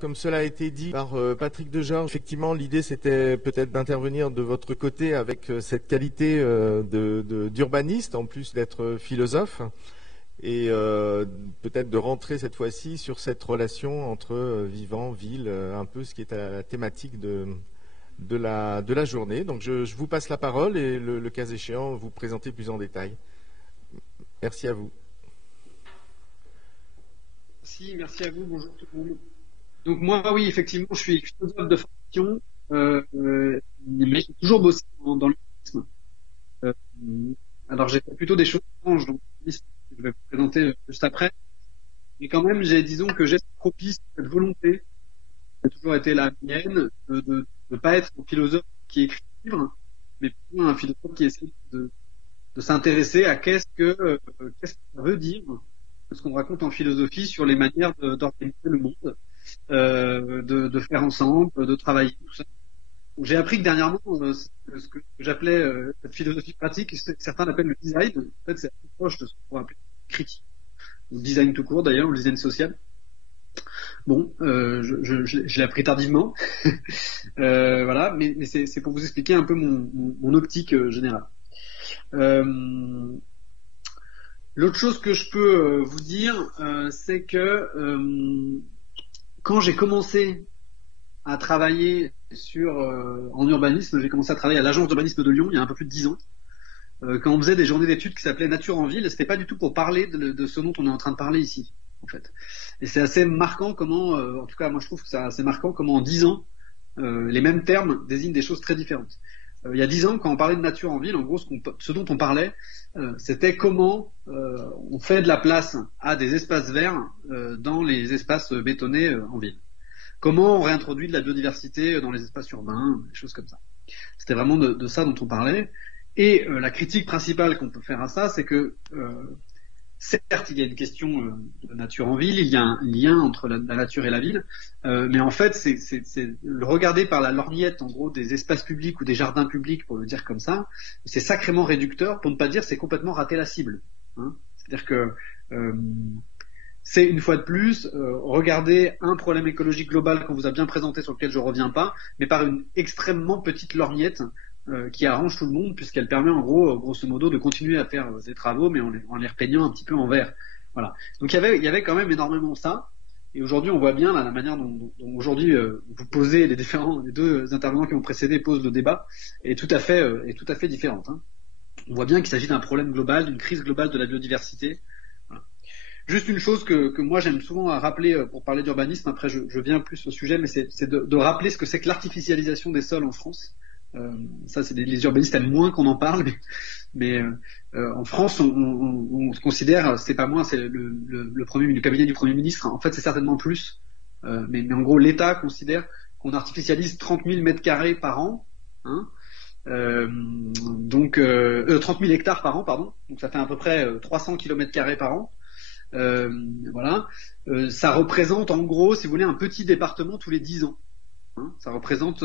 Comme cela a été dit par Patrick Degeorge, effectivement, l'idée c'était peut-être d'intervenir de votre côté avec cette qualité d'urbaniste, en plus d'être philosophe, et peut-être de rentrer cette fois-ci sur cette relation entre vivant, ville, un peu ce qui est la thématique de la journée. Donc je vous passe la parole et le cas échéant, vous présenter plus en détail. Merci à vous. Merci à vous, bonjour tout le monde. Donc moi, oui, effectivement, je suis philosophe de formation, mais j'ai toujours bossé dans l'urbanisme. Euh, alors j'ai fait plutôt des choses étranges, donc je vais vous présenter juste après. Mais quand même, disons que j'ai propice cette volonté, qui a toujours été la mienne, de ne pas être un philosophe qui écrit des livres, mais plutôt un philosophe qui essaie de s'intéresser à qu'est-ce que ça veut dire, ce qu'on raconte en philosophie sur les manières d'organiser le monde. De faire ensemble, de travailler, tout ça. J'ai appris que dernièrement, ce que j'appelais cette philosophie pratique, certains l'appellent le design. En fait, c'est assez proche de ce qu'on pourrait appeler critique. Le design tout court d'ailleurs, ou le design social. Bon, je l'ai appris tardivement. Voilà, mais c'est pour vous expliquer un peu mon optique générale. L'autre chose que je peux vous dire, c'est que quand j'ai commencé à travailler en urbanisme, j'ai commencé à travailler à l'agence d'urbanisme de Lyon il y a un peu plus de 10 ans. Quand on faisait des journées d'études qui s'appelaient Nature en ville, c'était pas du tout pour parler de ce dont on est en train de parler ici, en fait. Et c'est assez marquant comment, en tout cas moi je trouve que c'est assez marquant comment en 10 ans, les mêmes termes désignent des choses très différentes. Il y a 10 ans, quand on parlait de nature en ville, en gros ce dont on parlait, c'était comment on fait de la place à des espaces verts dans les espaces bétonnés en ville. Comment on réintroduit de la biodiversité dans les espaces urbains, des choses comme ça. C'était vraiment de ça dont on parlait. Et la critique principale qu'on peut faire à ça, c'est que certes, il y a une question de nature en ville, il y a un lien entre la nature et la ville, mais en fait, c'est le regarder par la lorgnette, en gros, des espaces publics ou des jardins publics, pour le dire comme ça, c'est sacrément réducteur, pour ne pas dire c'est complètement rater la cible. Hein. C'est-à-dire que c'est une fois de plus regarder un problème écologique global qu'on vous a bien présenté, sur lequel je reviens pas, mais par une extrêmement petite lorgnette qui arrange tout le monde, puisqu'elle permet en gros, grosso modo, de continuer à faire des travaux, mais en les repeignant un petit peu en vert. Voilà. Donc il y avait quand même énormément ça. Et aujourd'hui, on voit bien la manière dont aujourd'hui vous posez les deux intervenants qui m'ont précédé posent le débat est tout à fait différente. Hein. On voit bien qu'il s'agit d'un problème global, d'une crise globale de la biodiversité. Voilà. Juste une chose que moi j'aime souvent à rappeler pour parler d'urbanisme, après je viens plus au sujet, mais c'est de rappeler ce que c'est que l'artificialisation des sols en France. Ça, les urbanistes aiment moins qu'on en parle, mais en France, on se considère, c'est pas moi, c'est le cabinet du Premier ministre. En fait, c'est certainement plus, mais en gros, l'État considère qu'on artificialise 30 000 mètres carrés par an, hein, 30 000 hectares par an, pardon. Donc ça fait à peu près 300 kilomètres carrés par an. Voilà. Ça représente en gros, si vous voulez, un petit département tous les 10 ans. Hein. Ça représente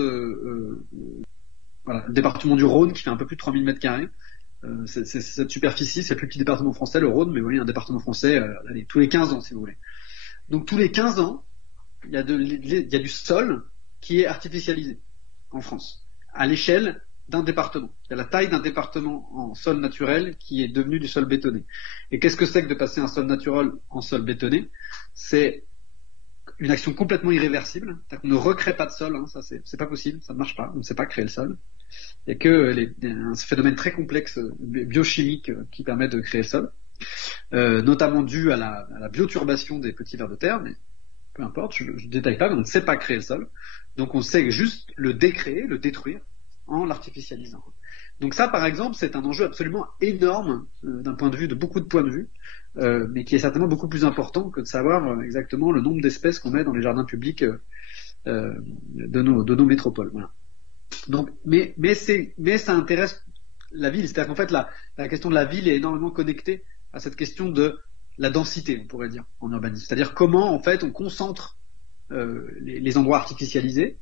voilà, le département du Rhône qui fait un peu plus de 3000 mètres carrés. C'est cette superficie, c'est le plus petit département français, le Rhône, mais vous voyez, un département français, allez, tous les 15 ans, si vous voulez. Donc tous les 15 ans, il y a du sol qui est artificialisé en France, à l'échelle d'un département. Il y a la taille d'un département en sol naturel qui est devenu du sol bétonné. Et qu'est-ce que c'est que de passer un sol naturel en sol bétonné? C'est une action complètement irréversible. On ne recrée pas de sol, hein, ça c'est pas possible, ça ne marche pas, on ne sait pas créer le sol. Il n'y a que un phénomène très complexe biochimique qui permet de créer le sol, notamment dû à la bioturbation des petits vers de terre, mais peu importe, je ne détaille pas, mais on ne sait pas créer le sol. Donc on sait juste le décréer, le détruire en l'artificialisant. Donc ça, par exemple, c'est un enjeu absolument énorme d'un point de vue, de beaucoup de points de vue, mais qui est certainement beaucoup plus important que de savoir exactement le nombre d'espèces qu'on met dans les jardins publics de nos métropoles. Voilà. Donc, mais ça intéresse la ville. C'est-à-dire qu'en fait, la question de la ville est énormément connectée à cette question de la densité, on pourrait dire, en urbanisme. C'est-à-dire comment, en fait, on concentre les endroits artificialisés,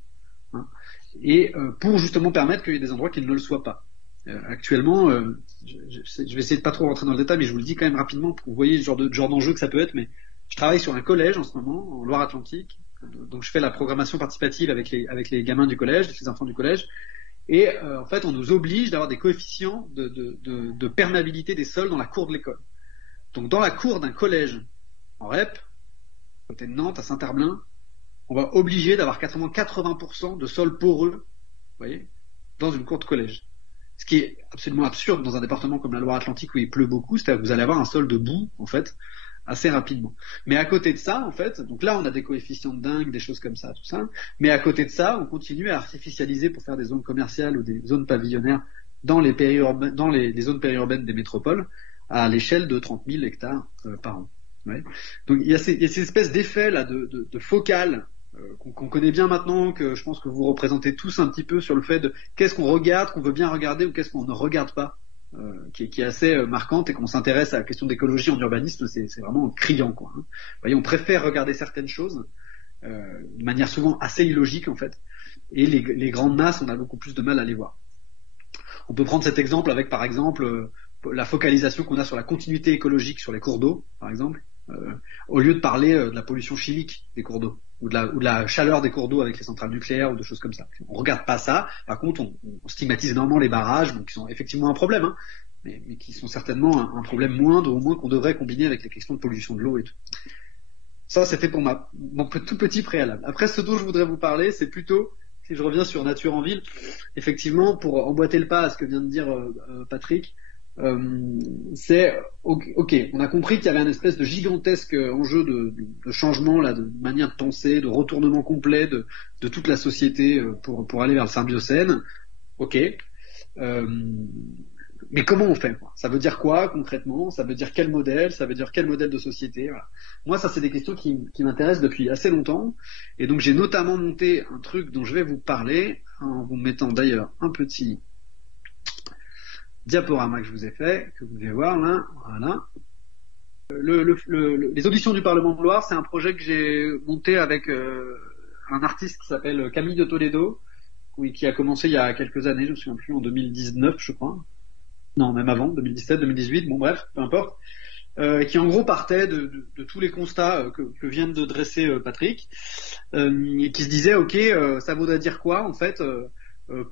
hein, et pour justement permettre qu'il y ait des endroits qui ne le soient pas. Actuellement, je vais essayer de pas trop rentrer dans le détail, mais je vous le dis quand même rapidement pour que vous voyez le genre d'enjeu que ça peut être. Mais je travaille sur un collège en ce moment, en Loire-Atlantique, donc je fais la programmation participative avec les gamins du collège, les enfants du collège. Et en fait, on nous oblige d'avoir des coefficients de perméabilité des sols dans la cour de l'école. Donc dans la cour d'un collège en REP, côté de Nantes, à Saint-Herblain, on va obliger d'avoir 80% de sols poreux, vous voyez, dans une cour de collège. Ce qui est absolument absurde dans un département comme la Loire-Atlantique où il pleut beaucoup, c'est-à-dire que vous allez avoir un sol de boue, en fait, assez rapidement. Mais à côté de ça, en fait, donc là on a des coefficients de dingue, des choses comme ça, tout ça, mais à côté de ça, on continue à artificialiser pour faire des zones commerciales ou des zones pavillonnaires dans les zones périurbaines des métropoles à l'échelle de 30 000 hectares par an. Ouais. Donc il y a ces espèces d'effets là de focale qu'on connaît bien maintenant, que je pense que vous représentez tous un petit peu sur le fait de qu'est-ce qu'on regarde, qu'on veut bien regarder ou qu'est-ce qu'on ne regarde pas, qui est assez marquante, et qu'on s'intéresse à la question d'écologie en urbanisme, c'est vraiment criant, quoi. Hein. Vous voyez, on préfère regarder certaines choses de manière souvent assez illogique en fait, et les grandes masses, on a beaucoup plus de mal à les voir. On peut prendre cet exemple avec par exemple la focalisation qu'on a sur la continuité écologique sur les cours d'eau, par exemple, au lieu de parler de la pollution chimique des cours d'eau ou de la chaleur des cours d'eau avec les centrales nucléaires ou de choses comme ça. On regarde pas ça. Par contre, on stigmatise énormément les barrages, donc qui sont effectivement un problème, hein, mais qui sont certainement un problème moindre, au moins qu'on devrait combiner avec les questions de pollution de l'eau et tout. Ça, c'était pour mon tout petit préalable. Après, ce dont je voudrais vous parler, c'est plutôt, si je reviens sur Nature en ville, effectivement, pour emboîter le pas à ce que vient de dire Patrick, c'est ok, on a compris qu'il y avait un espèce de gigantesque enjeu de changement là, de manière de penser, de retournement complet de toute la société pour aller vers le symbiocène. Ok, mais comment on fait, quoi? Ça veut dire quoi concrètement? Ça veut dire quel modèle? Ça veut dire quel modèle de société? Voilà. Moi, ça c'est des questions qui m'intéressent depuis assez longtemps, et donc j'ai notamment monté un truc dont je vais vous parler en vous mettant d'ailleurs un petit diaporama que je vous ai fait, que vous devez voir là, voilà. Les auditions du Parlement de Loire, c'est un projet que j'ai monté avec un artiste qui s'appelle Camille de Toledo, qui a commencé il y a quelques années, je me souviens plus, en 2019 je crois. Non, même avant, 2017, 2018, bon bref, peu importe. Qui en gros partait de tous les constats que vient de dresser Patrick, et qui se disait ok, ça voudrait dire quoi en fait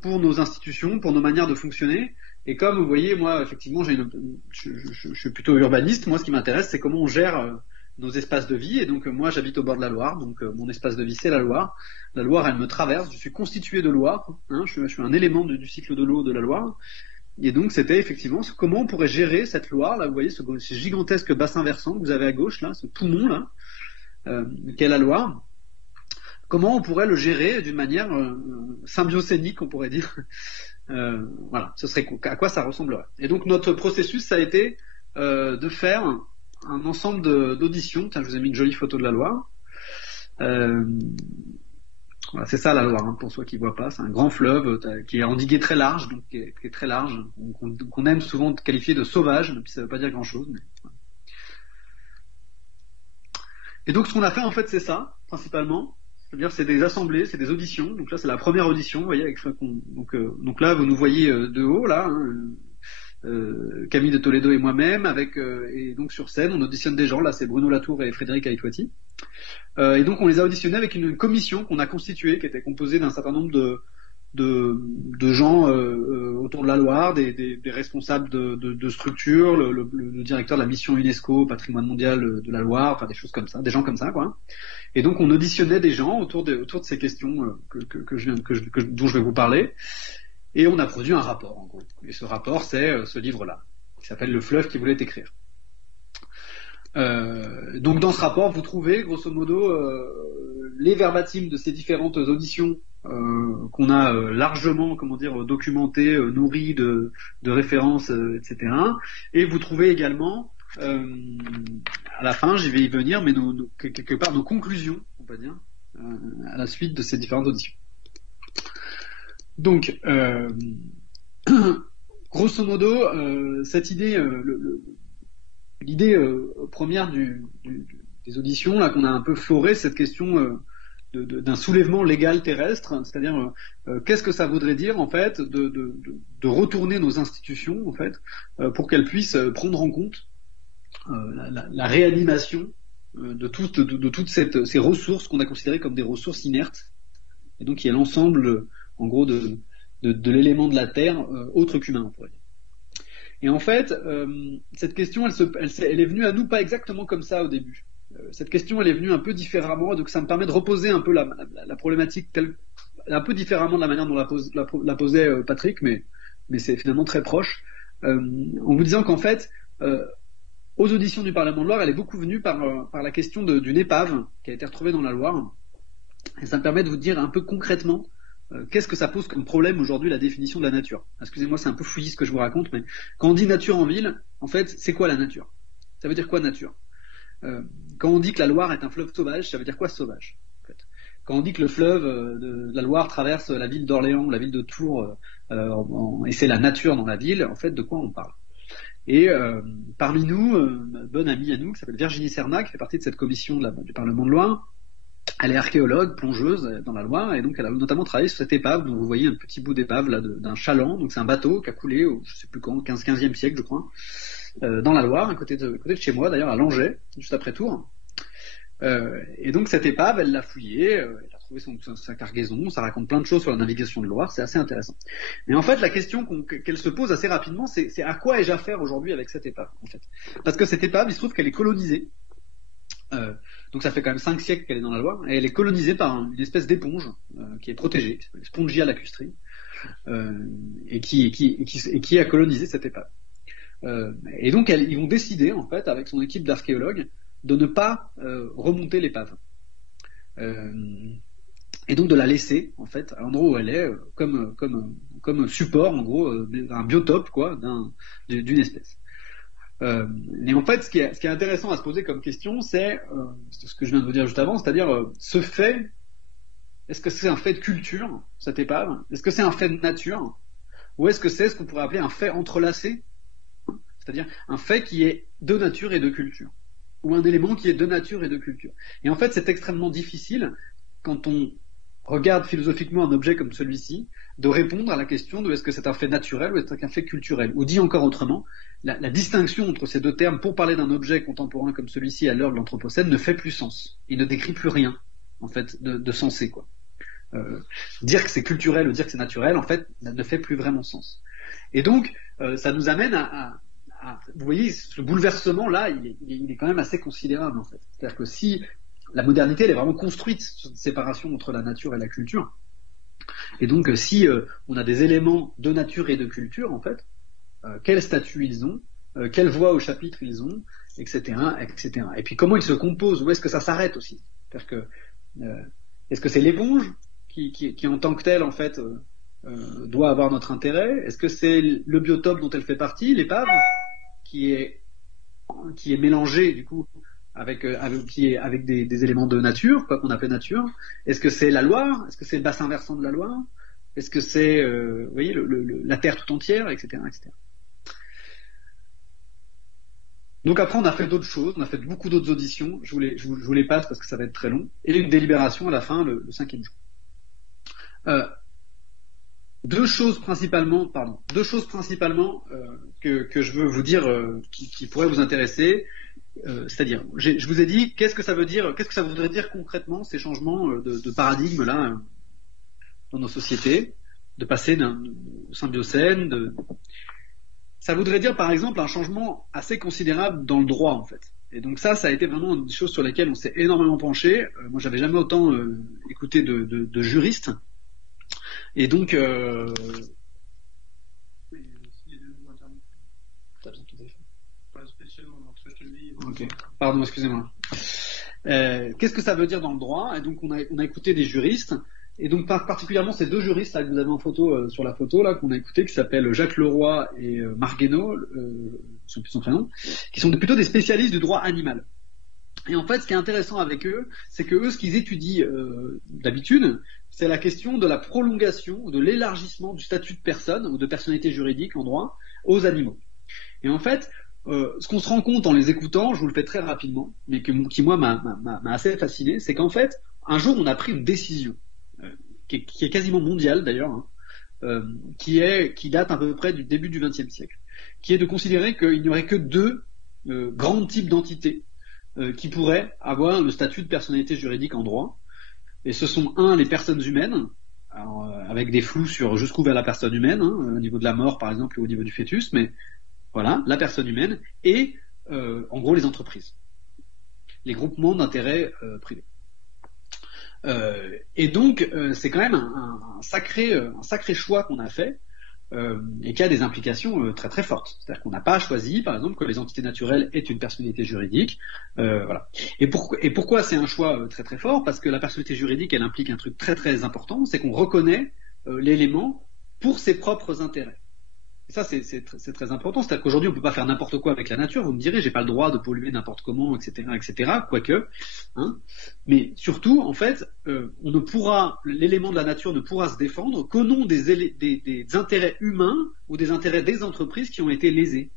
pour nos institutions, pour nos manières de fonctionner. Et comme vous voyez, moi effectivement je suis plutôt urbaniste, moi ce qui m'intéresse c'est comment on gère nos espaces de vie, et donc moi j'habite au bord de la Loire, donc mon espace de vie c'est la Loire. La Loire elle me traverse, je suis constitué de Loire, hein, je suis un élément du cycle de l'eau de la Loire. Et donc c'était effectivement comment on pourrait gérer cette Loire, là vous voyez ce gigantesque bassin versant que vous avez à gauche là, ce poumon là, qu'est la Loire. Comment on pourrait le gérer d'une manière symbiocénique, on pourrait dire. Voilà, ce serait à quoi ça ressemblerait. Et donc notre processus ça a été de faire un ensemble d'auditions. Tiens, je vous ai mis une jolie photo de la Loire. Voilà, c'est ça la Loire, hein, pour ceux qui ne voient pas. C'est un grand fleuve qui est endigué très large, donc qui est très large, qu'on aime souvent qualifier de sauvage, même si ça ne veut pas dire grand-chose. Mais... Et donc ce qu'on a fait en fait c'est ça, principalement. C'est-à-dire c'est des assemblées, c'est des auditions. Donc là c'est la première audition, vous voyez, donc là vous nous voyez de haut là. Hein, Camille de Toledo et moi-même, et donc sur scène on auditionne des gens. Là c'est Bruno Latour et Frédéric Aïtouati. Et donc on les a auditionnés avec une commission qu'on a constituée, qui était composée d'un certain nombre de gens autour de la Loire, des responsables de structures, le directeur de la mission UNESCO Patrimoine mondial de la Loire, enfin des choses comme ça, des gens comme ça quoi. Et donc on auditionnait des gens autour de ces questions dont je vais vous parler, et on a produit un rapport en gros. Et ce rapport c'est ce livre-là, qui s'appelle Le fleuve qui voulait écrire. Donc dans ce rapport vous trouvez grosso modo les verbatims de ces différentes auditions qu'on a largement documentées, nourries de références, etc. Et vous trouvez également à la fin, j'y vais y venir, mais quelque part nos conclusions, on va dire, à la suite de ces différentes auditions. Donc grosso modo cette idée l'idée première des auditions, là, qu'on a un peu foré, cette question d'un soulèvement légal terrestre, c'est-à-dire qu'est-ce que ça voudrait dire en fait de retourner nos institutions en fait pour qu'elles puissent prendre en compte la réanimation de toutes ces ressources qu'on a considérées comme des ressources inertes, et donc qui est l'ensemble, en gros, de l'élément de la Terre autre qu'humain, on pourrait dire. Et en fait, cette question, elle est venue à nous pas exactement comme ça au début. Cette question, elle est venue un peu différemment, donc ça me permet de reposer un peu la problématique un peu différemment de la manière dont la posait Patrick, mais c'est finalement très proche, en vous disant qu'en fait, aux auditions du Parlement de Loire, elle est beaucoup venue par la question d'une épave qui a été retrouvée dans la Loire, et ça me permet de vous dire un peu concrètement qu'est-ce que ça pose comme problème aujourd'hui, la définition de la nature. Excusez-moi, c'est un peu fouillis ce que je vous raconte, mais quand on dit nature en ville, en fait, c'est quoi la nature? Ça veut dire quoi nature? Quand on dit que la Loire est un fleuve sauvage, ça veut dire quoi sauvage, en fait? Quand on dit que le fleuve de la Loire traverse la ville d'Orléans, la ville de Tours, et c'est la nature dans la ville, en fait, de quoi on parle? Et parmi nous, une bonne amie à nous, qui s'appelle Virginie Serna, qui fait partie de cette commission du Parlement de Loire, elle est archéologue, plongeuse dans la Loire, et donc elle a notamment travaillé sur cette épave, dont vous voyez un petit bout d'épave là d'un chaland, donc c'est un bateau qui a coulé au, je sais plus quand, 15e siècle je crois, dans la Loire, à côté de chez moi d'ailleurs, à Langeais, juste après Tours. Et donc cette épave, elle l'a fouillée, elle a trouvé sa cargaison, ça raconte plein de choses sur la navigation de Loire, c'est assez intéressant. Mais en fait, la question qu'elle se pose assez rapidement, c'est à quoi ai-je affaire aujourd'hui avec cette épave, en fait? Parce que cette épave, il se trouve qu'elle est colonisée. Donc ça fait quand même 5 siècles qu'elle est dans la Loire, et elle est colonisée par une espèce d'éponge qui est protégée, qui s'appelle Spongia lacustri, et qui a colonisé cette épave. Et donc ils vont décider, en fait, avec son équipe d'archéologues, de ne pas remonter l'épave. Et donc de la laisser, en fait, à l'endroit où elle est, comme support, en gros, un biotope, quoi, d'une espèce. Mais en fait, ce qui est intéressant à se poser comme question, c'est ce que je viens de vous dire juste avant, c'est-à-dire ce fait, est-ce que c'est un fait de culture, cette épave? Est-ce que c'est un fait de nature? Ou est-ce que c'est ce qu'on pourrait appeler un fait entrelacé? C'est-à-dire un fait qui est de nature et de culture. Ou un élément qui est de nature et de culture. Et en fait, c'est extrêmement difficile, quand on regarde philosophiquement un objet comme celui-ci, de répondre à la question de est-ce que c'est un fait naturel ou est-ce qu'un fait culturel. Ou dit encore autrement, la distinction entre ces deux termes pour parler d'un objet contemporain comme celui-ci à l'heure de l'Anthropocène ne fait plus sens. Il ne décrit plus rien, en fait, de sensé, quoi. Dire que c'est culturel ou dire que c'est naturel, en fait, ne fait plus vraiment sens. Et donc, ça nous amène vous voyez, ce bouleversement-là, il est quand même assez considérable, en fait. C'est-à-dire que si la modernité, elle est vraiment construite sur cette séparation entre la nature et la culture, et donc si on a des éléments de nature et de culture, en fait, quel statut ils ont, quelle voix au chapitre ils ont, etc., etc. Et puis comment ils se composent, où est-ce que ça s'arrête aussi? C'est-à-dire que est-ce que c'est l'éponge qui en tant que telle, en fait, doit avoir notre intérêt? Est-ce que c'est le biotope dont elle fait partie, l'épave, qui est mélangé du coup avec des éléments de nature, quoi qu'on appelle nature? Est-ce que c'est la Loire? Est-ce que c'est le bassin versant de la Loire? Est-ce que c'est vous voyez, la terre tout entière, etc., etc. Donc après on a fait d'autres choses, on a fait beaucoup d'autres auditions, je vous les passe parce que ça va être très long, et une délibération à la fin, le 5e jour. Deux choses principalement que je veux vous dire qui pourraient vous intéresser. C'est-à-dire, je vous ai dit qu'est-ce que ça voudrait dire concrètement ces changements de paradigme là dans nos sociétés, de passer d'un symbiocène. Ça voudrait dire par exemple un changement assez considérable dans le droit, en fait. Et donc ça a été vraiment une des choses sur lesquelles on s'est énormément penché. Moi, j'avais jamais autant écouté de juristes. Et donc, okay. Pardon, excusez-moi. Qu'est-ce que ça veut dire dans le droit? Et donc, on a écouté des juristes. Et donc, particulièrement ces deux juristes là, que vous avez en photo sur la photo là qu'on a écouté, qui s'appellent Jacques Leroy et Marc Guénaud, son prénom, qui sont plutôt des spécialistes du droit animal. Et en fait, ce qui est intéressant avec eux, c'est que eux, ce qu'ils étudient d'habitude, c'est la question de la prolongation ou de l'élargissement du statut de personne ou de personnalité juridique en droit aux animaux. Et en fait, ce qu'on se rend compte en les écoutant, je vous le fais très rapidement, mais qui moi m'a assez fasciné, c'est qu'en fait, un jour, on a pris une décision qui est quasiment mondiale d'ailleurs, qui date à peu près du début du XXe siècle, qui est de considérer qu'il n'y aurait que deux grands types d'entités qui pourraient avoir le statut de personnalité juridique en droit. Et ce sont, les personnes humaines, alors, avec des flous sur jusqu'où va la personne humaine, au niveau de la mort par exemple ou au niveau du fœtus, mais voilà, la personne humaine, et en gros les entreprises, les groupements d'intérêt privés. Et donc c'est quand même un sacré choix qu'on a fait, et qui a des implications très très fortes. C'est-à-dire qu'on n'a pas choisi, par exemple, que les entités naturelles aient une personnalité juridique. Voilà. Et pourquoi c'est un choix très très fort? Parce que la personnalité juridique, elle implique un truc très très important, c'est qu'on reconnaît l'élément pour ses propres intérêts. Et ça, c'est très important. C'est-à-dire qu'aujourd'hui, on ne peut pas faire n'importe quoi avec la nature. Vous me direz, j'ai pas le droit de polluer n'importe comment, etc., etc. Quoique, hein. Mais surtout, en fait, l'élément de la nature ne pourra se défendre qu'au nom des intérêts humains ou des intérêts des entreprises qui ont été lésés.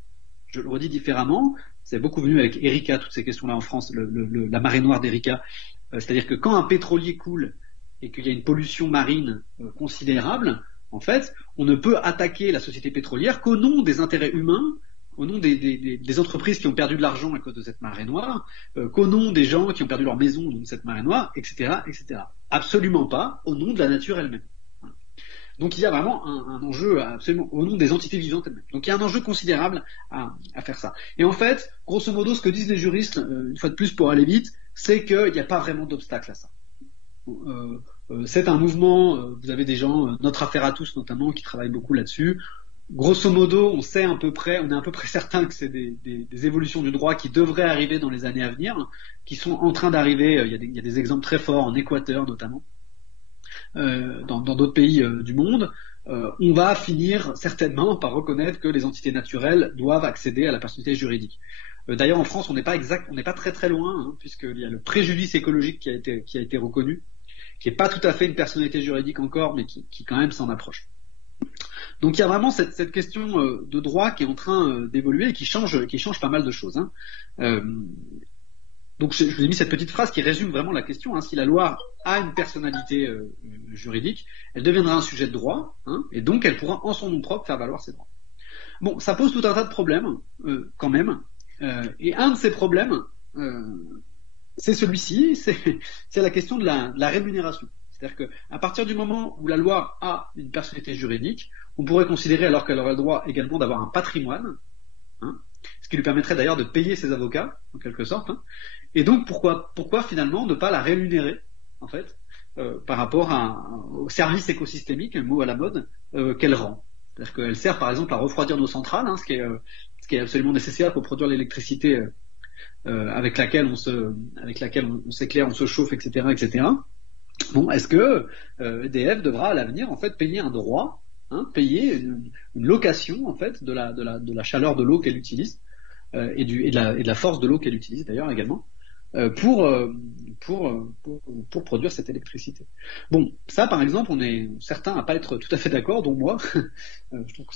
Je le redis différemment. C'est beaucoup venu avec Erika, toutes ces questions-là en France, la marée noire d'Erika. C'est-à-dire que quand un pétrolier coule et qu'il y a une pollution marine considérable, en fait, on ne peut attaquer la société pétrolière qu'au nom des intérêts humains, au nom des entreprises qui ont perdu de l'argent à cause de cette marée noire, qu'au nom des gens qui ont perdu leur maison au nom de cette marée noire, etc., etc. Absolument pas au nom de la nature elle-même. Donc il y a vraiment un enjeu absolument au nom des entités vivantes elles-mêmes. Donc il y a un enjeu considérable à faire ça. Et en fait, grosso modo, ce que disent les juristes, une fois de plus pour aller vite, c'est qu'il n'y a pas vraiment d'obstacle à ça. C'est un mouvement, vous avez des gens, Notre Affaire à tous notamment, qui travaillent beaucoup là-dessus. Grosso modo, on est à peu près certain que c'est des évolutions du droit qui devraient arriver dans les années à venir, qui sont en train d'arriver. Il y a des exemples très forts en Équateur notamment, dans d'autres pays du monde. On va finir certainement par reconnaître que les entités naturelles doivent accéder à la personnalité juridique. D'ailleurs, en France, on n'est pas très très loin, puisqu'il y a le préjudice écologique qui a été reconnu, qui n'est pas tout à fait une personnalité juridique encore, mais qui quand même s'en approche. Donc il y a vraiment cette question de droit qui est en train d'évoluer et qui change pas mal de choses. Donc je vous ai mis cette petite phrase qui résume vraiment la question. Si la loi a une personnalité juridique, elle deviendra un sujet de droit, et donc elle pourra en son nom propre faire valoir ses droits. Bon, ça pose tout un tas de problèmes quand même. Et un de ces problèmes, c'est celui-ci, c'est la question de la rémunération. C'est-à-dire qu'à partir du moment où la loi a une personnalité juridique, on pourrait considérer alors qu'elle aurait le droit également d'avoir un patrimoine, ce qui lui permettrait d'ailleurs de payer ses avocats, en quelque sorte. Et donc pourquoi finalement ne pas la rémunérer, en fait, par rapport au service écosystémique, un mot à la mode, qu'elle rend. C'est-à-dire qu'elle sert par exemple à refroidir nos centrales, ce qui est absolument nécessaire pour produire l'électricité avec laquelle on s'éclaire, on se chauffe, etc., etc. Bon, est-ce que EDF devra à l'avenir en fait payer un droit, payer une location en fait de la chaleur de l'eau qu'elle utilise et de la force de l'eau qu'elle utilise d'ailleurs également pour produire cette électricité. Bon, ça par exemple, on est certain à pas être tout à fait d'accord, dont moi. Je trouve que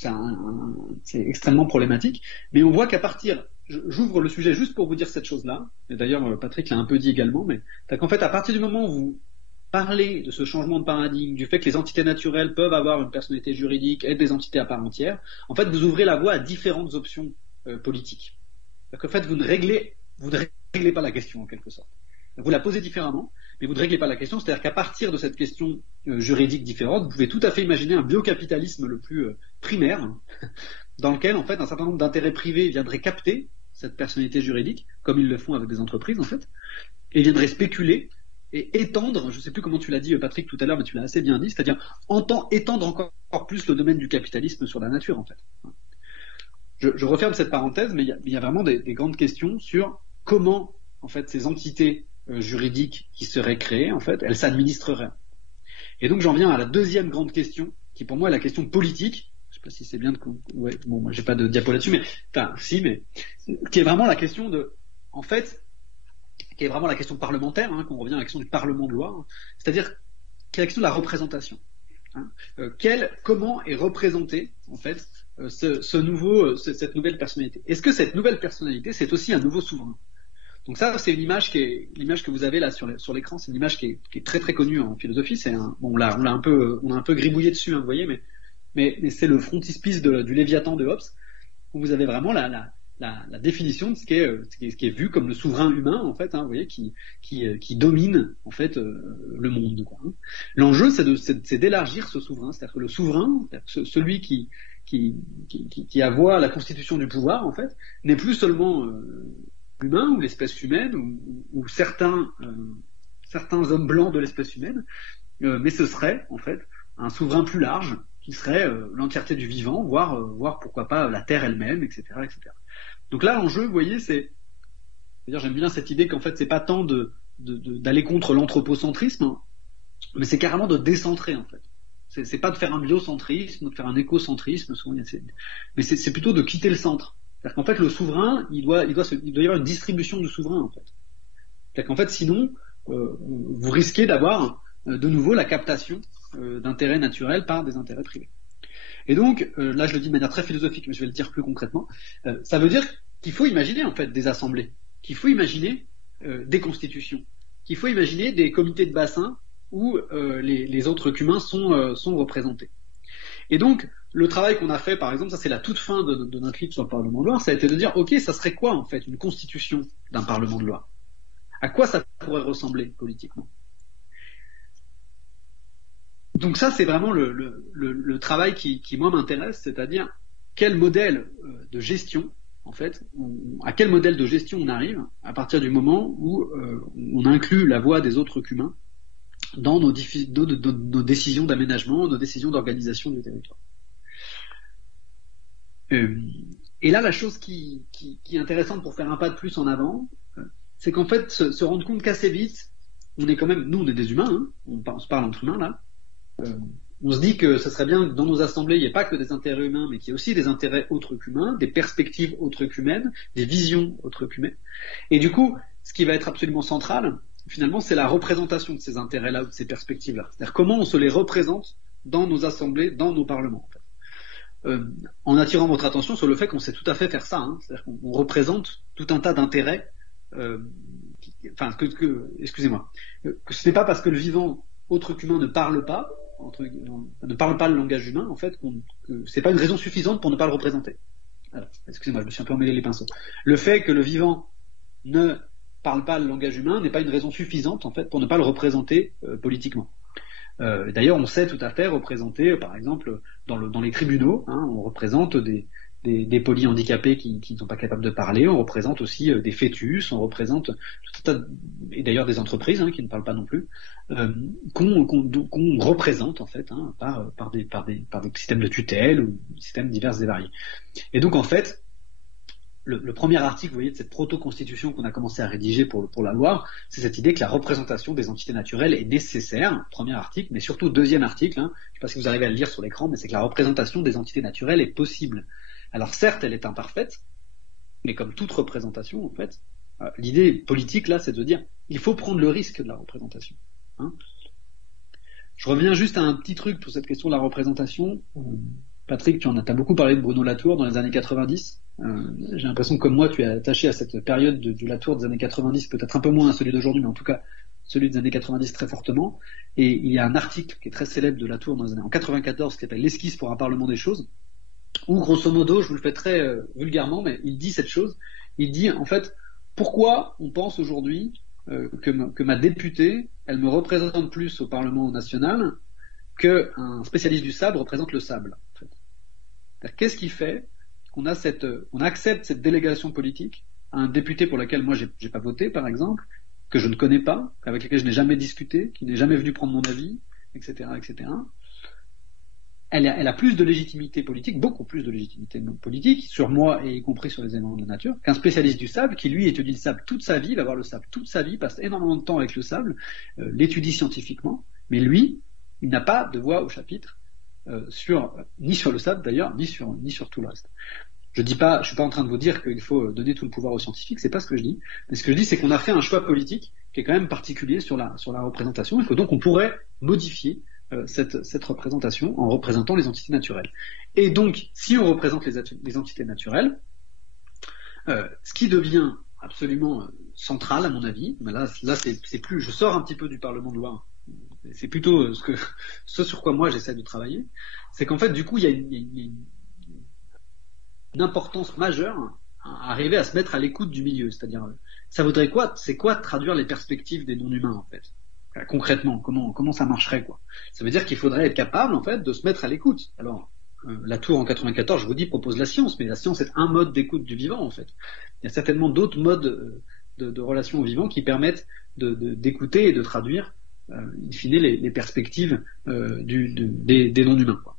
c'est extrêmement problématique. Mais on voit qu'à partir, j'ouvre le sujet juste pour vous dire cette chose-là. Et d'ailleurs, Patrick l'a un peu dit également, mais qu'en fait, à partir du moment où vous parlez de ce changement de paradigme, du fait que les entités naturelles peuvent avoir une personnalité juridique, être des entités à part entière, en fait, vous ouvrez la voie à différentes options politiques. Donc, en fait, vous ne réglez pas la question en quelque sorte. Vous la posez différemment, mais vous ne réglez pas la question. C'est-à-dire qu'à partir de cette question juridique différente, vous pouvez tout à fait imaginer un biocapitalisme le plus primaire, dans lequel en fait un certain nombre d'intérêts privés viendraient capter cette personnalité juridique, comme ils le font avec des entreprises en fait, et viendraient spéculer et étendre, je ne sais plus comment tu l'as dit Patrick tout à l'heure, mais tu l'as assez bien dit, c'est-à-dire étendre encore plus le domaine du capitalisme sur la nature en fait. Je referme cette parenthèse, mais il y a vraiment des grandes questions sur comment en fait ces entités juridiques qui seraient créées, en fait, elles s'administreraient. Et donc j'en viens à la deuxième grande question, qui pour moi est la question politique. Je sais pas si c'est bien de... Ouais, bon, moi j'ai pas de diapo là-dessus, mais enfin si, mais qui est vraiment la question de, en fait, qui est vraiment la question parlementaire, qu'on revient à la question du Parlement de loi, c'est-à-dire qui est la question de la représentation. Comment est représentée en fait cette nouvelle personnalité? Est-ce que cette nouvelle personnalité c'est aussi un nouveau souverain? Donc ça, c'est l'image que vous avez là sur l'écran. C'est une image qui est très très connue en philosophie. On l'a un peu gribouillé dessus, vous voyez, mais c'est le frontispice du Léviathan de Hobbes, où vous avez vraiment la définition de ce qui est vu comme le souverain humain, en fait, hein, vous voyez, qui domine, en fait, le monde, quoi, hein. L'enjeu, c'est d'élargir ce souverain, c'est-à-dire que le souverain, celui qui a voix à la constitution du pouvoir, en fait, n'est plus seulement l'humain ou l'espèce humaine ou certains hommes blancs de l'espèce humaine, mais ce serait, en fait, un souverain plus large, qui serait l'entièreté du vivant, voire pourquoi pas la Terre elle-même, etc., etc. Donc là, l'enjeu, vous voyez, c'est-à-dire, j'aime bien cette idée qu'en fait, c'est pas tant d'aller contre l'anthropocentrisme, hein, mais c'est carrément de décentrer, en fait. C'est pas de faire un biocentrisme, de faire un écocentrisme, mais c'est plutôt de quitter le centre. C'est-à-dire qu'en fait, le souverain, il doit y avoir une distribution du souverain, en fait. C'est-à-dire qu'en fait, sinon, vous risquez d'avoir de nouveau la captation d'intérêts naturels par des intérêts privés. Et donc, là je le dis de manière très philosophique, mais je vais le dire plus concrètement, ça veut dire qu'il faut imaginer en fait des assemblées, qu'il faut imaginer des constitutions, qu'il faut imaginer des comités de bassin où les autres êtres sont représentés. Et donc, le travail qu'on a fait, par exemple, ça c'est la toute fin de notre livre sur le Parlement de Loire, ça a été de dire, ok, ça serait quoi en fait une constitution d'un Parlement de Loire? À quoi ça pourrait ressembler politiquement? Donc ça, c'est vraiment le travail qui moi m'intéresse, c'est-à-dire quel modèle de gestion, en fait, à quel modèle de gestion on arrive à partir du moment où on inclut la voix des autres humains dans nos décisions d'aménagement, nos décisions d'organisation du territoire. Et là, la chose qui est intéressante pour faire un pas de plus en avant, c'est qu'en fait, se rendre compte qu'assez vite, on est quand même, nous on est des humains, hein, on se parle entre humains là, on se dit que ce serait bien que dans nos assemblées, il n'y ait pas que des intérêts humains, mais qu'il y ait aussi des intérêts autres qu'humains, des perspectives autres qu'humaines, des visions autres qu'humaines. Et du coup, ce qui va être absolument central, finalement, c'est la représentation de ces intérêts-là ou de ces perspectives-là. C'est-à-dire comment on se les représente dans nos assemblées, dans nos parlements. En fait. En attirant votre attention sur le fait qu'on sait tout à fait faire ça, hein. C'est-à-dire qu'on représente tout un tas d'intérêts. Excusez-moi, que ce n'est pas parce que le vivant autre qu'humain ne parle pas le langage humain, en fait, que c'est pas une raison suffisante pour ne pas le représenter. Alors, excusez-moi, je me suis un peu emmêlé les pinceaux. Le fait que le vivant ne parle pas le langage humain n'est pas une raison suffisante, en fait, pour ne pas le représenter politiquement. D'ailleurs, on sait tout à fait représenter, par exemple, dans les tribunaux, hein, on représente des polyhandicapés qui ne sont pas capables de parler, on représente aussi des fœtus, on représente tout un tas et d'ailleurs des entreprises qui ne parlent pas non plus, qu'on représente en fait par des systèmes de tutelle ou des systèmes divers et variés. Et donc en fait, le premier article, vous voyez, de cette proto-constitution qu'on a commencé à rédiger pour la Loire, c'est cette idée que la représentation des entités naturelles est nécessaire, premier article, mais surtout deuxième article, je ne sais pas si vous arrivez à le lire sur l'écran, mais c'est que la représentation des entités naturelles est possible. Alors certes, elle est imparfaite, mais comme toute représentation, en fait, l'idée politique, là, c'est de dire, il faut prendre le risque de la représentation. Hein. Je reviens juste à un petit truc pour cette question de la représentation. Patrick, tu as beaucoup parlé de Bruno Latour dans les années 90. J'ai l'impression que comme moi, tu es attaché à cette période du Latour des années 90, peut-être un peu moins à celui d'aujourd'hui, mais en tout cas celui des années 90 très fortement. Et il y a un article qui est très célèbre de Latour en 94 qui s'appelle L'esquisse pour un Parlement des choses, où grosso modo, je vous le fais très vulgairement, mais il dit cette chose. Il dit en fait, pourquoi on pense aujourd'hui que ma députée, elle me représente plus au Parlement national qu'un spécialiste du sable représente le sable. En fait. Qu'est-ce qui fait qu'on accepte cette délégation politique à un député pour lequel moi j'ai pas voté, par exemple, que je ne connais pas, avec lequel je n'ai jamais discuté, qui n'est jamais venu prendre mon avis, etc., etc. Elle a plus de légitimité politique, beaucoup plus de légitimité politique sur moi et y compris sur les éléments de la nature, qu'un spécialiste du sable qui lui étudie le sable toute sa vie, va voir le sable toute sa vie, passe énormément de temps avec le sable, l'étudie scientifiquement, mais lui, il n'a pas de voix au chapitre ni sur le sable d'ailleurs, ni sur tout le reste. Je suis pas en train de vous dire qu'il faut donner tout le pouvoir aux scientifiques, c'est pas ce que je dis. Mais ce que je dis, c'est qu'on a fait un choix politique qui est quand même particulier sur la représentation, et que donc on pourrait modifier cette représentation en représentant les entités naturelles. Et donc, si on représente les entités naturelles, ce qui devient absolument central à mon avis, mais là c'est plus, je sors un petit peu du Parlement de Loire, c'est plutôt ce sur quoi moi j'essaie de travailler, c'est qu'en fait du coup il y a une importance majeure arriver à se mettre à l'écoute du milieu. C'est-à-dire, ça voudrait quoi? C'est quoi traduire les perspectives des non-humains, en fait? Concrètement, comment ça marcherait, quoi? Ça veut dire qu'il faudrait être capable, en fait, de se mettre à l'écoute. Alors, la tour en 94, je vous dis, propose la science, mais la science est un mode d'écoute du vivant, en fait. Il y a certainement d'autres modes de relation au vivant qui permettent d'écouter et de traduire, in fine, les perspectives des non-humains, quoi.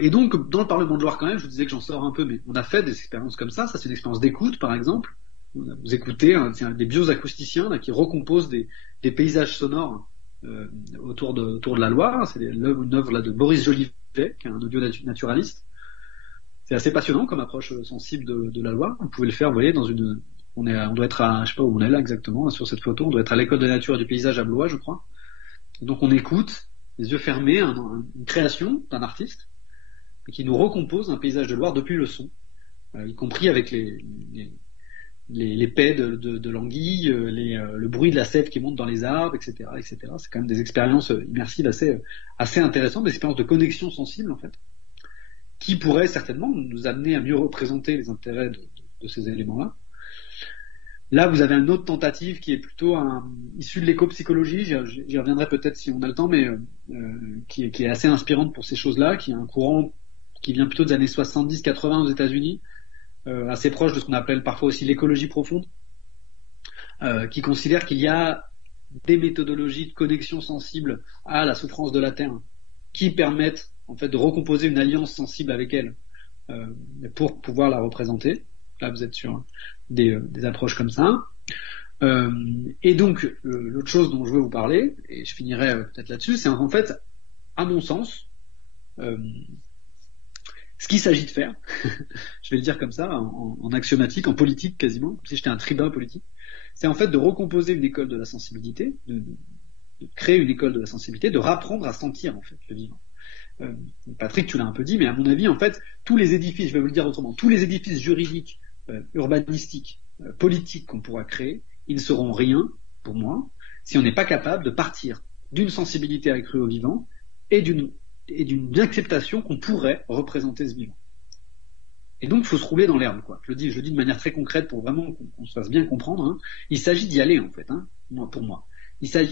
Et donc, dans le Parlement de Loire, quand même, je vous disais que j'en sors un peu, mais on a fait des expériences comme ça. Ça, c'est une expérience d'écoute, par exemple. Vous écoutez des bioacousticiens là, qui recomposent des paysages sonores autour de la Loire. C'est une œuvre là, de Boris Jolivet, qui est un audio naturaliste. C'est assez passionnant comme approche sensible de la Loire. Vous pouvez le faire, vous voyez, on doit être à, je sais pas où on est là exactement, sur cette photo. On doit être à l'école de la nature et du paysage à Blois, je crois. Et donc, on écoute, les yeux fermés, une création d'un artiste qui nous recompose un paysage de Loire depuis le son, y compris avec les paies de l'anguille, le bruit de la sève qui monte dans les arbres, etc., etc. C'est quand même des expériences immersives assez intéressantes, des expériences de connexion sensible, en fait, qui pourraient certainement nous amener à mieux représenter les intérêts de ces éléments-là. Là, vous avez une autre tentative qui est plutôt issue de l'éco-psychologie, j'y reviendrai peut-être si on a le temps, mais qui est assez inspirante pour ces choses-là, qui est un courant qui vient plutôt des années 70-80 aux États-Unis, assez proche de ce qu'on appelle parfois aussi l'écologie profonde, qui considère qu'il y a des méthodologies de connexion sensible à la souffrance de la Terre qui permettent en fait de recomposer une alliance sensible avec elle pour pouvoir la représenter. Là, vous êtes sur des approches comme ça. Et donc, l'autre chose dont je veux vous parler, et je finirai peut-être là-dessus, c'est en fait, à mon sens, ce qu'il s'agit de faire, je vais le dire comme ça, en axiomatique, en politique quasiment, comme si j'étais un tribun politique, c'est en fait de recomposer une école de la sensibilité, de créer une école de la sensibilité, de rapprendre à sentir en fait le vivant. Patrick, tu l'as un peu dit, mais à mon avis, en fait, tous les édifices, je vais vous le dire autrement, tous les édifices juridiques, urbanistiques, politiques qu'on pourra créer, ils ne seront rien, pour moi, si on n'est pas capable de partir d'une sensibilité accrue au vivant et d'une acceptation qu'on pourrait représenter ce vivant. Et donc, il faut se rouler dans l'herbe, quoi. Je le dis de manière très concrète pour vraiment qu'on se fasse bien comprendre. Hein. Il s'agit d'y aller, en fait, hein, pour moi.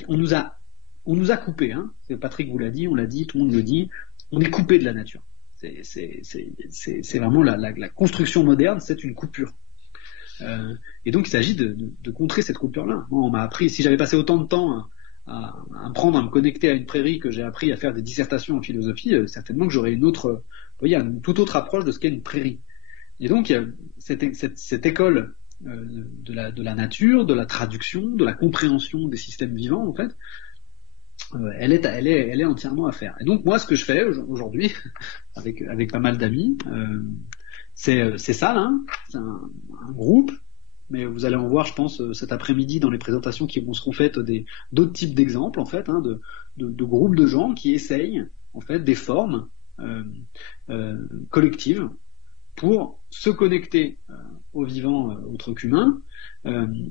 On nous a coupé, hein. Patrick vous l'a dit, on l'a dit, tout le monde le dit. On est coupé de la nature. C'est vraiment la construction moderne, c'est une coupure. Et donc, il s'agit de contrer cette coupure-là. Moi, on m'a appris, si j'avais passé autant de temps à apprendre à me connecter à une prairie que j'ai appris à faire des dissertations en philosophie, certainement que j'aurais une toute autre approche de ce qu'est une prairie. Et donc, il y a cette école de la nature, de la traduction, de la compréhension des systèmes vivants, en fait, elle est entièrement à faire. Et donc, moi, ce que je fais aujourd'hui, avec pas mal d'amis, c'est ça, là, c'est un groupe, mais vous allez en voir, je pense, cet après-midi dans les présentations qui seront faites d'autres types d'exemples, en fait, hein, de groupes de gens qui essayent, en fait, des formes collectives pour se connecter au vivant autre qu'humain,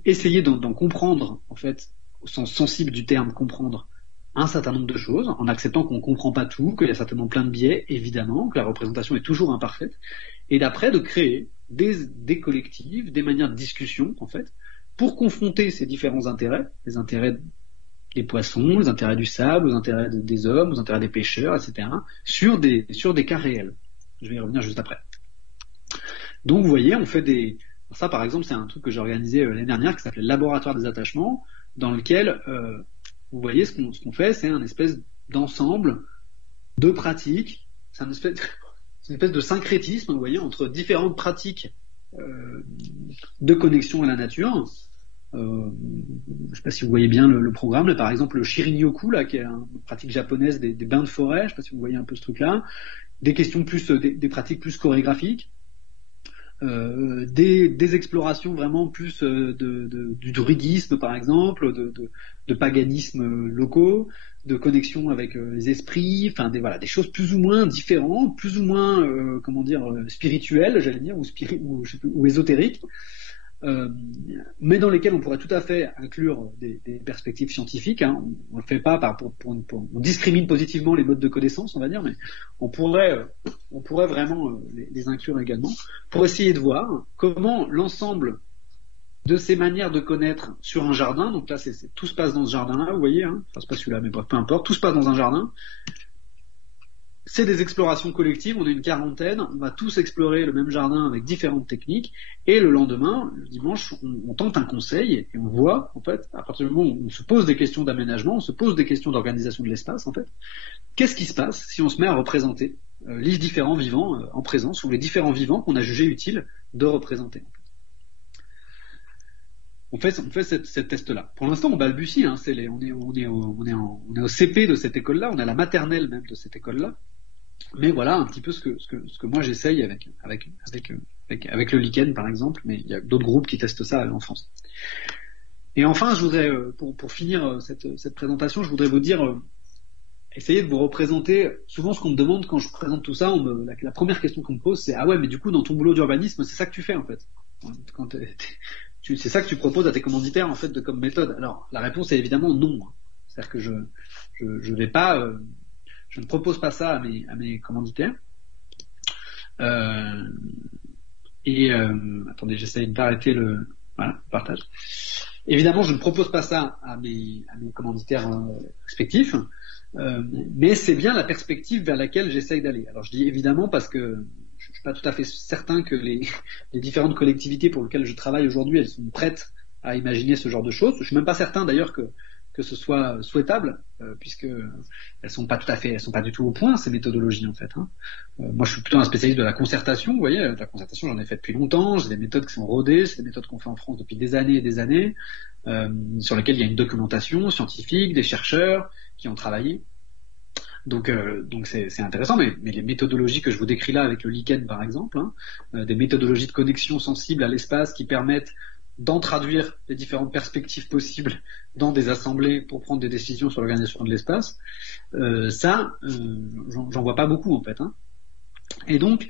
essayer d'en comprendre, en fait, au sens sensible du terme, comprendre un certain nombre de choses, en acceptant qu'on ne comprend pas tout, qu'il y a certainement plein de biais, évidemment, que la représentation est toujours imparfaite, et d'après de créer des collectifs, des manières de discussion, en fait, pour confronter ces différents intérêts, les intérêts des poissons, les intérêts du sable, les intérêts des hommes, les intérêts des pêcheurs, etc., sur des cas réels. Je vais y revenir juste après. Donc, vous voyez, on fait ça, par exemple, c'est un truc que j'ai organisé l'année dernière qui s'appelait le Laboratoire des attachements, dans lequel, vous voyez, ce qu'on fait, c'est un espèce d'ensemble de pratiques, c'est une espèce de syncrétisme, vous voyez, entre différentes pratiques de connexion à la nature. Je ne sais pas si vous voyez bien le programme, là, par exemple le Shirin-yoku, là, qui est une pratique japonaise des bains de forêt, je ne sais pas si vous voyez un peu ce truc-là, des questions plus, des pratiques plus chorégraphiques, des explorations vraiment plus du druidisme par exemple, de paganismes locaux, de connexion avec les esprits, enfin des choses plus ou moins différentes, plus ou moins spirituelles, j'allais dire, ou ésotériques, mais dans lesquels on pourrait tout à fait inclure des perspectives scientifiques. Hein. On le fait pas on discrimine positivement les modes de connaissance, on va dire, mais on pourrait vraiment les inclure également pour essayer de voir comment l'ensemble de ces manières de connaître sur un jardin, donc là tout se passe dans ce jardin-là, vous voyez, hein, enfin c'est pas celui-là, mais bref, peu importe, tout se passe dans un jardin. C'est des explorations collectives, on est une quarantaine, on va tous explorer le même jardin avec différentes techniques, et le lendemain, le dimanche, on tente un conseil, et on voit, en fait, à partir du moment où on se pose des questions d'aménagement, on se pose des questions d'organisation de l'espace, en fait, qu'est-ce qui se passe si on se met à représenter les différents vivants en présence, ou les différents vivants qu'on a jugé utile de représenter. On fait cette test-là. Pour l'instant, on balbutie, hein, on est au CP de cette école-là, on est à la maternelle même de cette école-là. Mais voilà un petit peu ce que moi j'essaye avec le lichen par exemple, mais il y a d'autres groupes qui testent ça en France. Et enfin, je voudrais, pour finir cette présentation, je voudrais vous dire, essayez de vous représenter. Souvent, ce qu'on me demande quand je présente tout ça, la première question qu'on me pose, c'est ah ouais, mais du coup, dans ton boulot d'urbanisme, c'est ça que tu fais en fait. C'est ça que tu proposes à tes commanditaires en fait comme méthode. Alors, la réponse est évidemment non. C'est-à-dire que je vais pas je ne propose pas ça à mes commanditaires. Attendez, j'essaye d'arrêter le partage. Évidemment, je ne propose pas ça à mes commanditaires respectifs, mais c'est bien la perspective vers laquelle j'essaye d'aller. Alors, je dis évidemment parce que je suis pas tout à fait certain que les différentes collectivités pour lesquelles je travaille aujourd'hui, elles sont prêtes à imaginer ce genre de choses. Je suis même pas certain d'ailleurs que ce soit souhaitable, puisque elles sont pas du tout au point, ces méthodologies en fait. Hein. Moi je suis plutôt un spécialiste de la concertation, vous voyez, la concertation j'en ai fait depuis longtemps, j'ai des méthodes qui sont rodées, c'est des méthodes qu'on fait en France depuis des années et des années, sur lesquelles il y a une documentation scientifique, des chercheurs qui ont travaillé. Donc c'est intéressant, mais les méthodologies que je vous décris là avec le lichen par exemple, hein, des méthodologies de connexion sensible à l'espace qui permettent d'en traduire les différentes perspectives possibles dans des assemblées pour prendre des décisions sur l'organisation de l'espace, j'en vois pas beaucoup en fait. Hein. Et donc,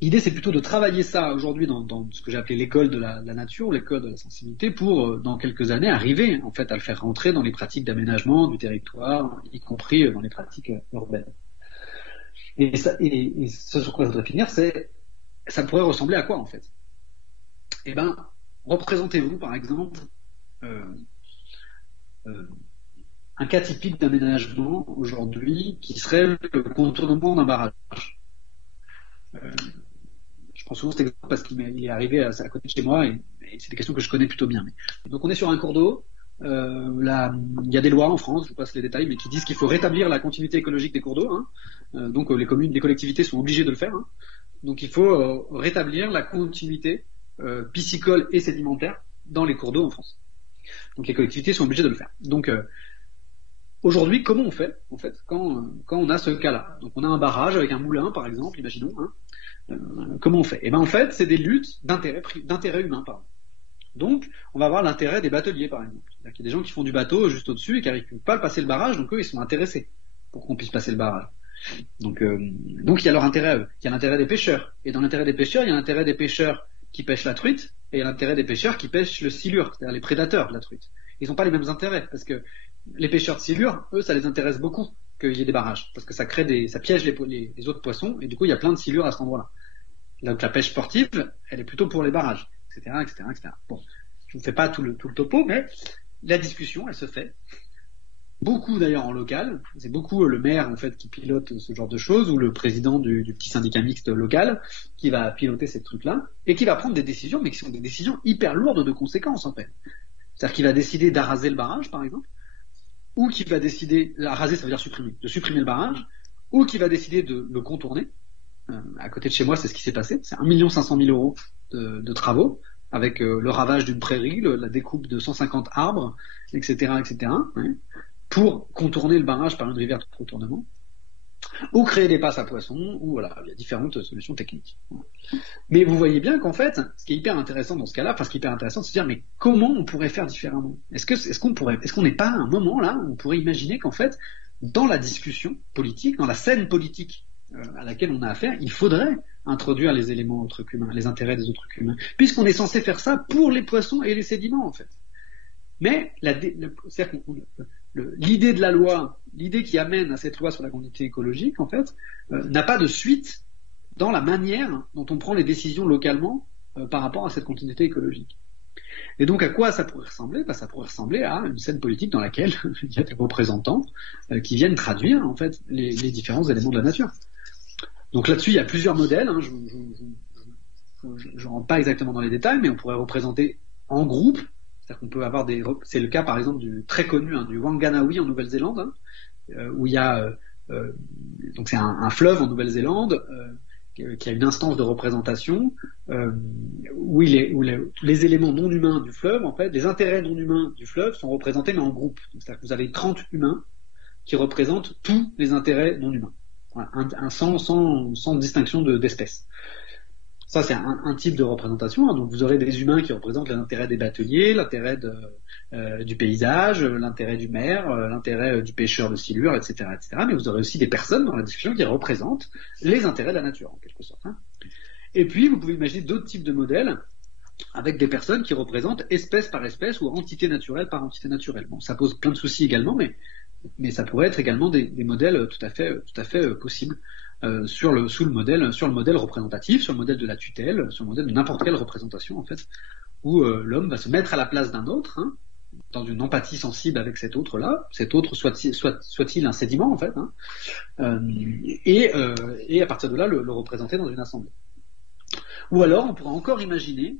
l'idée c'est plutôt de travailler ça aujourd'hui dans ce que j'ai appelé l'école de la nature, l'école de la sensibilité, pour dans quelques années arriver en fait à le faire rentrer dans les pratiques d'aménagement du territoire, y compris dans les pratiques urbaines. Et ce sur quoi je voudrais finir, c'est ça pourrait ressembler à quoi en fait? Eh bien, représentez-vous par exemple un cas typique d'aménagement aujourd'hui qui serait le contournement d'un barrage. Je prends souvent cet exemple parce qu'il est arrivé à côté de chez moi et c'est des questions que je connais plutôt bien. Donc on est sur un cours d'eau. Il y a des lois en France, je vous passe les détails, mais qui disent qu'il faut rétablir la continuité écologique des cours d'eau. Hein. Donc les communes, les collectivités sont obligées de le faire. Hein. Donc il faut rétablir la continuité piscicole et sédimentaire dans les cours d'eau en France. Donc les collectivités sont obligées de le faire. Donc aujourd'hui, comment on fait en fait quand on a ce cas-là? Donc on a un barrage avec un moulin par exemple, imaginons. Hein. Comment on fait? Eh ben en fait, c'est des luttes d'intérêt humain, pardon. Donc, on va voir l'intérêt des bateliers, par exemple. C'est-à-dire qu'il y a des gens qui font du bateau juste au-dessus et qui n'arrivent pas à passer le barrage, donc eux, ils sont intéressés pour qu'on puisse passer le barrage. Donc il y a leur intérêt à eux. Il y a l'intérêt des pêcheurs. Et dans l'intérêt des pêcheurs, il y a l'intérêt des pêcheurs qui pêchent la truite et il y a l'intérêt des pêcheurs qui pêchent le silure, c'est-à-dire les prédateurs de la truite. Ils n'ont pas les mêmes intérêts, parce que les pêcheurs de silure, eux, ça les intéresse beaucoup qu'il y ait des barrages, parce que ça piège les autres poissons, et du coup, il y a plein de silures à cet endroit-là. Donc la pêche sportive, elle est plutôt pour les barrages, etc., etc., etc. Bon, je ne fais pas tout le topo, mais la discussion, elle se fait. Beaucoup d'ailleurs en local, c'est beaucoup le maire en fait qui pilote ce genre de choses, ou le président du petit syndicat mixte local qui va piloter ces trucs-là, et qui va prendre des décisions, mais qui sont des décisions hyper lourdes de conséquences en fait. C'est-à-dire qu'il va décider d'arraser le barrage, par exemple, ou qu'il va décider, araser ça veut dire supprimer, de supprimer le barrage, ou qu'il va décider de le contourner. À côté de chez moi, c'est ce qui s'est passé. C'est 1 500 000 euros de travaux, avec le ravage d'une prairie, la découpe de 150 arbres, etc., etc., ouais, pour contourner le barrage par une rivière de contournement, ou créer des passes à poissons, ou voilà, il y a différentes solutions techniques. Mais vous voyez bien qu'en fait, ce qui est hyper intéressant dans ce cas-là, ce qui est hyper intéressant, c'est de se dire, mais comment on pourrait faire différemment? Est-ce qu'on n'est pas à un moment là où on pourrait imaginer qu'en fait, dans la discussion politique, dans la scène politique à laquelle on a affaire, il faudrait introduire les éléments autres qu'humains, les intérêts des autres qu'humains, puisqu'on est censé faire ça pour les poissons et les sédiments en fait. Mais l'idée de la loi, l'idée qui amène à cette loi sur la continuité écologique, en fait, n'a pas de suite dans la manière dont on prend les décisions localement par rapport à cette continuité écologique. Et donc à quoi ça pourrait ressembler? Ça pourrait ressembler à une scène politique dans laquelle il y a des représentants qui viennent traduire en fait les différents éléments de la nature. Donc là-dessus, il y a plusieurs modèles. Je ne rentre pas exactement dans les détails, mais on pourrait représenter en groupe. C'est-à-dire qu'on peut avoir c'est le cas par exemple très connu du Whanganui en Nouvelle-Zélande, où il y a donc c'est un fleuve en Nouvelle-Zélande qui a une instance de représentation où les éléments non humains du fleuve, en fait, les intérêts non humains du fleuve sont représentés mais en groupe. C'est-à-dire que vous avez 30 humains qui représentent tous les intérêts non humains, voilà, sans distinction d'espèces. Ça, c'est un type de représentation. Donc, vous aurez des humains qui représentent l'intérêt des bateliers, l'intérêt du paysage, l'intérêt du maire, l'intérêt du pêcheur de silure, etc., etc. Mais vous aurez aussi des personnes dans la discussion qui représentent les intérêts de la nature, en quelque sorte. Et puis, vous pouvez imaginer d'autres types de modèles avec des personnes qui représentent espèce par espèce ou entité naturelle par entité naturelle. Bon, ça pose plein de soucis également, mais ça pourrait être également des modèles tout à fait possibles. Sur le modèle représentatif, sur le modèle de la tutelle, sur le modèle de n'importe quelle représentation en fait, où l'homme va se mettre à la place d'un autre, dans une empathie sensible avec cet autre-là, cet autre soit-il un sédiment en fait, et à partir de là le représenter dans une assemblée. Ou alors on pourrait encore imaginer,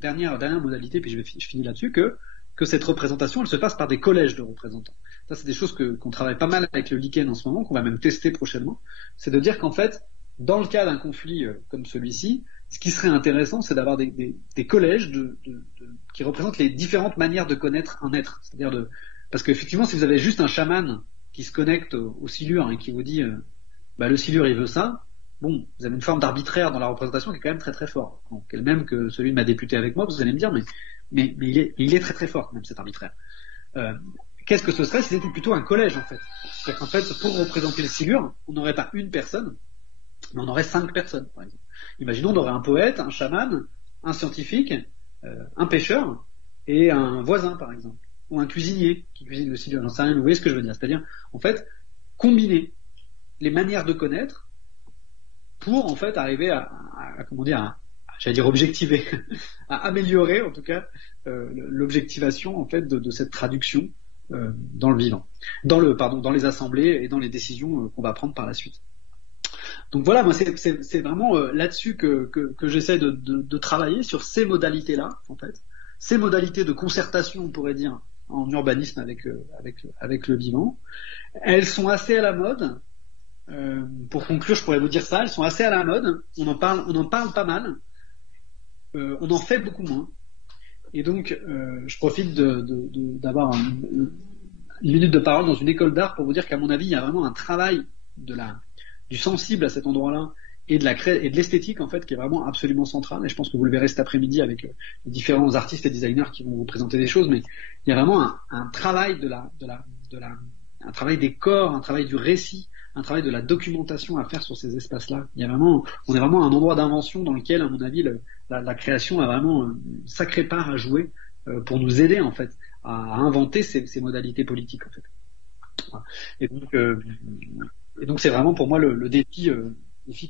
dernière modalité, puis je finis là-dessus, que cette représentation elle se passe par des collèges de représentants. Ça, c'est des choses qu'on travaille pas mal avec le Lichen en ce moment, qu'on va même tester prochainement. C'est de dire qu'en fait, dans le cas d'un conflit comme celui-ci, ce qui serait intéressant, c'est d'avoir des collèges qui représentent les différentes manières de connaître un être. C'est-à-dire parce qu'effectivement, si vous avez juste un chaman qui se connecte au silure et qui vous dit le silure il veut ça, bon, vous avez une forme d'arbitraire dans la représentation qui est quand même très très fort. Donc, quel même que celui de ma députée avec moi, vous allez me dire, mais il est très très fort même cet arbitraire. Qu'est-ce que ce serait si c'était plutôt un collège en fait? C'est-à-dire qu'en fait, pour représenter le silure, on n'aurait pas une personne, mais on aurait 5 personnes par exemple. Imaginons on aurait un poète, un chaman, un scientifique, un pêcheur et un voisin par exemple, ou un cuisinier qui cuisine le silure. J'en sais rien, vous voyez ce que je veux dire? C'est-à-dire en fait combiner les manières de connaître pour en fait arriver j'allais dire objectiver, à améliorer en tout cas l'objectivation en fait de cette traduction dans le vivant, dans les assemblées et dans les décisions qu'on va prendre par la suite. Donc voilà, moi c'est vraiment là-dessus que j'essaie de travailler sur ces modalités-là en fait, ces modalités de concertation on pourrait dire en urbanisme avec le vivant. Elles sont assez à la mode. Pour conclure, je pourrais vous dire ça, elles sont assez à la mode. On en parle pas mal. On en fait beaucoup moins. Et donc, je profite d'avoir une minute de parole dans une école d'art pour vous dire qu'à mon avis, il y a vraiment un travail du sensible à cet endroit-là et de l'esthétique en fait qui est vraiment absolument central. Et je pense que vous le verrez cet après-midi avec les différents artistes et designers qui vont vous présenter des choses. Mais il y a vraiment un travail un travail des corps, un travail du récit, un travail de la documentation à faire sur ces espaces-là. On est vraiment à un endroit d'invention dans lequel, à mon avis, la création a vraiment une sacrée part à jouer pour nous aider en fait à inventer ces modalités politiques en fait. Voilà. Et donc c'est vraiment pour moi le défi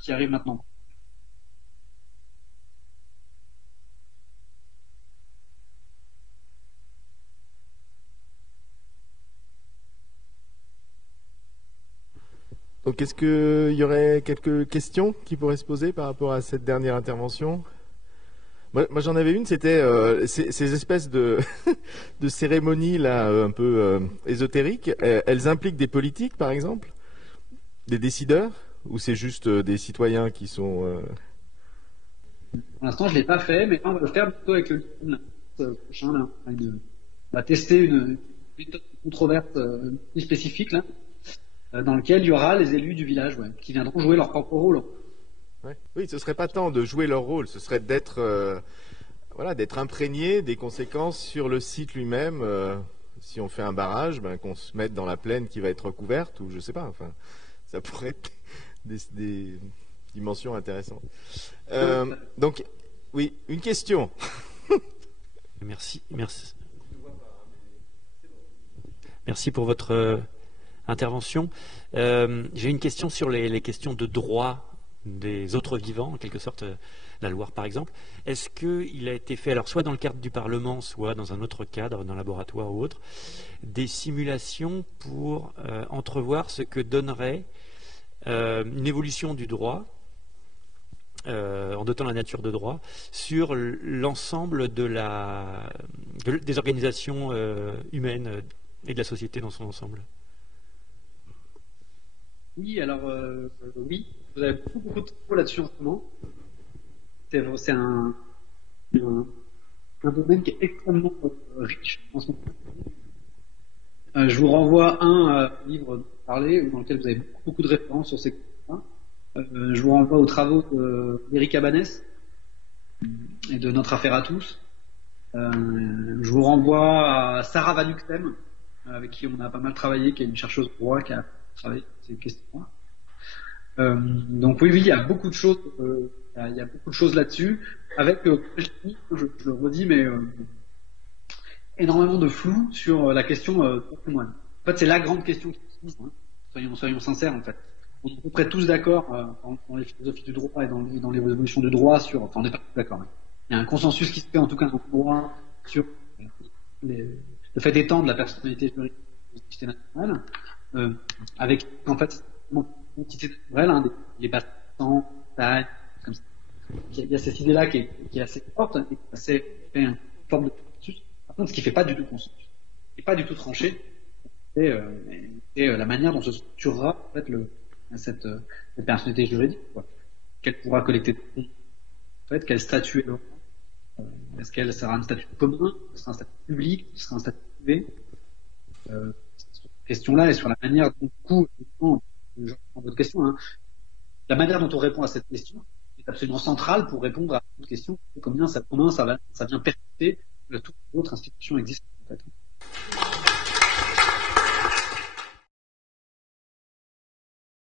qui arrive maintenant. Donc, est-ce qu'il y aurait quelques questions qui pourraient se poser par rapport à cette dernière intervention? Moi j'en avais une, c'était ces espèces de, de cérémonies là, un peu ésotériques. Elles impliquent des politiques, par exemple, des décideurs, ou c'est juste des citoyens qui sont... Pour l'instant, je ne l'ai pas fait, mais on va le faire plutôt avec le prochain. Là. On va tester une méthode controverse spécifique là. Dans lequel il y aura les élus du village qui viendront jouer leur propre rôle. Ouais. Oui, ce serait pas tant de jouer leur rôle, ce serait d'être d'être imprégné des conséquences sur le site lui-même. Si on fait un barrage, qu'on se mette dans la plaine qui va être recouverte, ou je sais pas. Enfin, Ça pourrait être des dimensions intéressantes. Donc, oui, une question. Merci. Merci pour votre intervention. J'ai une question sur les questions de droit des autres vivants, en quelque sorte, la Loire par exemple. Est-ce qu'il a été fait, alors soit dans le cadre du Parlement, soit dans un autre cadre, dans un laboratoire ou autre, des simulations pour entrevoir ce que donnerait une évolution du droit, en dotant la nature de droit, sur l'ensemble des organisations humaines et de la société dans son ensemble? Oui, alors oui, vous avez beaucoup de travaux là-dessus en ce moment. C'est un domaine qui est extrêmement riche en ce moment. Je vous renvoie à un livre dont vous parlez, dans lequel vous avez beaucoup de références sur ces questions-là. Je vous renvoie aux travaux d'Éric Cabanès et de Notre Affaire à tous. Je vous renvoie à Sarah Van Huxem, avec qui on a pas mal travaillé, qui est une chercheuse de droit qui a travaillé sur ces questions-là. Donc oui, il y a beaucoup de choses, là-dessus, avec, je le redis, mais énormément de flou sur la question du patrimoine. En fait, c'est la grande question qui se pose, hein. Soyons sincères, en fait. On est à peu près tous d'accord dans les philosophies du droit et dans l'évolution du droit sur. Enfin, on n'est pas tous d'accord. Hein. Il y a un consensus qui se fait en tout cas dans le droit sur le fait d'étendre la personnalité juridique de l'entité nationale, avec en fait l'entité naturelle, hein, les bassins, taille, comme ça. Il y a cette idée-là qui est assez forte et qui fait une forme de consensus. Par contre, ce qui ne fait pas du tout consensus, qui n'est pas du tout tranché, c'est la manière dont se structurera en fait cette personnalité juridique, quoi. Qu'elle pourra collecter, en fait, quel statut elle aura. Est-ce qu'elle sera un statut commun, est-ce que ce sera un statut public, est-ce que ce sera un statut privé, sur cette question-là et sur la manière dont, du coup, je reprends votre question, hein, la manière dont on répond à cette question est absolument centrale pour répondre à cette question, comment ça vient percuter toutes les autres institutions existantes, en fait.